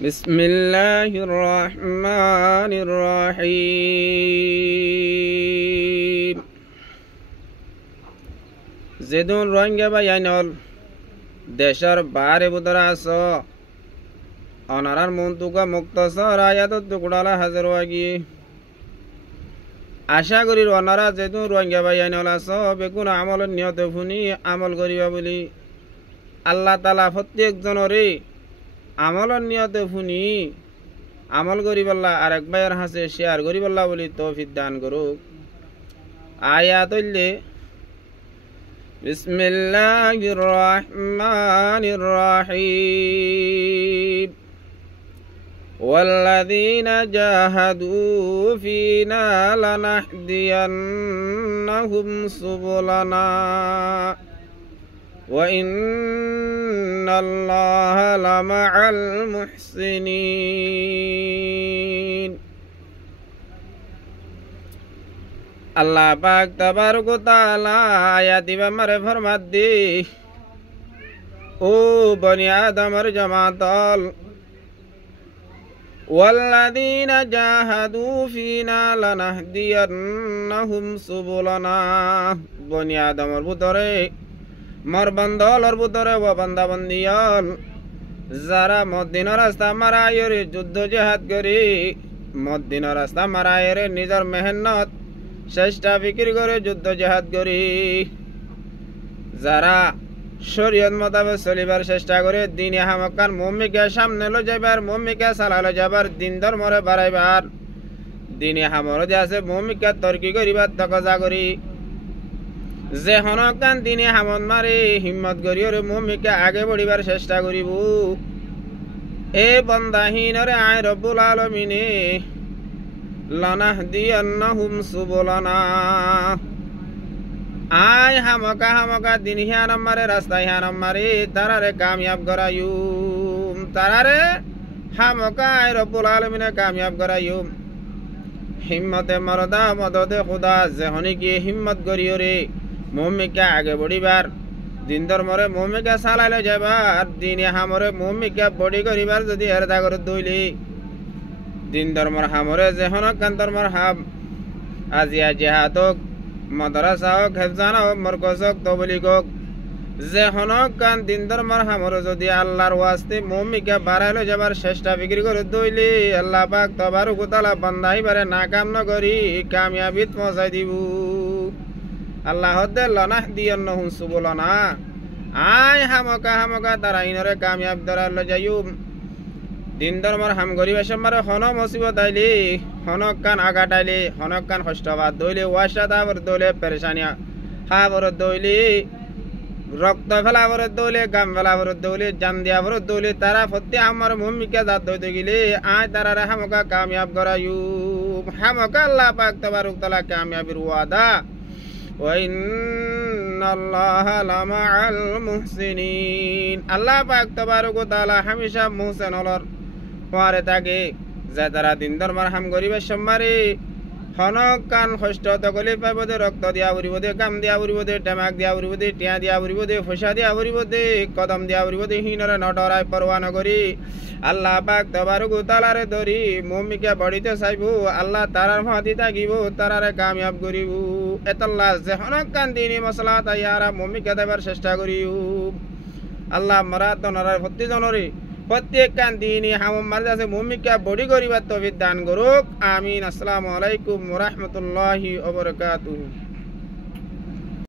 بسم الله الرحمن الرحيم زدون رنگ بیانول দেশৰ বাৰে বুতৰা আছ অনাৰাৰ মনটুকা মুক্তসৰ আয়াতত টুকুডালা হাজার আগি আশা করি অনারা যেদুন রঙ্গ বাইয়ানল আছ বেগুন আমল নিয়ত শুনি আমল করিবা বলি আল্লাহ তালা প্রত্যেকজনরে আমলর নিয়তে শুনি আমল করিবল্লা আর এক ভাইয়ের হাসে শেয়ার করিবল্লা বলি তৌফিক দান করুক আয়াত হইলে বিসমিল্লাহির রহমানির রহিম والذين جاهدوا فينا لنهدينهم سبلنا وإن الله لمع المحسنين আল্লাহ পাক তাবারক ওয়া তাআলা আয়াতি বামারে ফরমাত দি ও বনি আদমের জামাতল والذين جاهدوا فينا لنهدينهم سبلنا বনি আদমের ভিতরে মর বন্দলর ভিতরে ও বান্দা বন্দিয়াল যারা মদিনার রাস্তা মারায়ের যুদ্ধ জিহাদ করি মদিনার রাস্তা মারায়ের নিজের মেহনত চেষ্টা বিক্রি করে যুদ্ধ জিহাদ করি যারা শরীয়ত মোতাবেক চলিবার চেষ্টা করে দিন হামকান মুমিকে সামনে লো যাবার মুমিকে চালালো যাবার দিন ধর্মরে বাড়াইবার দিনে হামর যে আছে মুমিকে তর্কি করিবার তকজা করি যে হনকান দিনে হামত মারে হিম্মত করি ওরে মুমিকে আগে বড়িবার চেষ্টা করিব এ বন্দাহীনরে আয় রব্বুল আলামিনে লানাহদিয়ান্নাহুম সুবুলানা আয় হামকা দিন হিয়ান মারে রাস্তা হিয়ান মারে তারারে কামিয়াব করায়ুম তারারে হামকা আয় রব্বুল আলামিনে কামিয়াব করায়ুম হিম্মতে মরদা মদদে খুদা যেহনি কি হিম্মত করিও রে মুমিকে আগে বড়িবার দিন ধর্মরে মুমিকে চালাইলে যাবার দিনে হামরে মুমিকে বড়ি করিবার যদি এরদা করে দইলি দিন ধর্মর হামরে যেহন কান ধর্মর হাম আজিয়া জেহাদক মাদ্রাসা হোক হেফজানা হোক মরকজ হোক তবলিগ হোক যেহন কান দিন ধর্মর হামরে যদি আল্লাহর ওয়াস্তে মুমিকে বাড়াইলে যাবার চেষ্টা বিক্রি করে দইলি আল্লাহ পাক তাবারক ওয়া তাআলা বান্দাইবারে নাকাম নকরি কামিয়াবিত পৌঁছাই দিব আল্লাহ হদ্দে লানাহদিয়ান্নাহুম সুবুলানা আয় হামকা তারা ইনরে কামিয়াব দরাল যাইম দিন ধর্মর হাম গরিবের সম্মারে হন মুসিবত আইলি হনক কান আঘাত আইলি হনক কান কষ্টবাদ দইলে ওয়াসাদ আবর দইলে পেরেশানিয়া হাবর দইলি রক্ত ফেলাবর দইলে গাম ফেলাবর দইলে জান দিয়াবর দইলে তারা ফতে আমার মুমিকে জাত দইতে গিলে আয় তারা হামকা কামিয়াব করায়ুম হামকা আল্লাহ পাক তাবারক তাআলা কামিয়াবির ওয়াদা وإن الله لمع المحسنين আল্লাহ পাক তাবারক ওয়া তাআলা হামেশা মুহসিন হলর পরে থাকে যে তারা দিন ধর্মর হাম গরিবের সম্মারে হনক কান কষ্ট তকলি পাইবদে রক্ত দিয়া উড়িবদে কাম দিয়া উড়িবদে টেমাক দিয়া উড়িবদে টিয়া দিয়া উড়িবদে ফুসা দিয়া উড়িবদে কদম দিয়া উড়িবদে হিনরে নটরাই পরোয়া নকরি আল্লাহ পাক তাবারক ওয়া তাআলারে ধরি মুমিকে বড়িতে চাইব আল্লাহ তারার ফাঁদি থাকিব তারারে কামিয়াব করিব এতল্লাহ যে হনক কান দিনী মশলা তাইয়ারা মুমিকে দেবার চেষ্টা করিও আল্লাহ মারাত নরার প্রতিজনরে প্রত্যেক কান দিনী হাম মার যাচ্ছে মুমিকে বড়ি করিবার তৌফিক দান করুক আমিন আসসালামু আলাইকুম ওয়া রাহমাতুল্লাহি ওয়া বারাকাতুহু।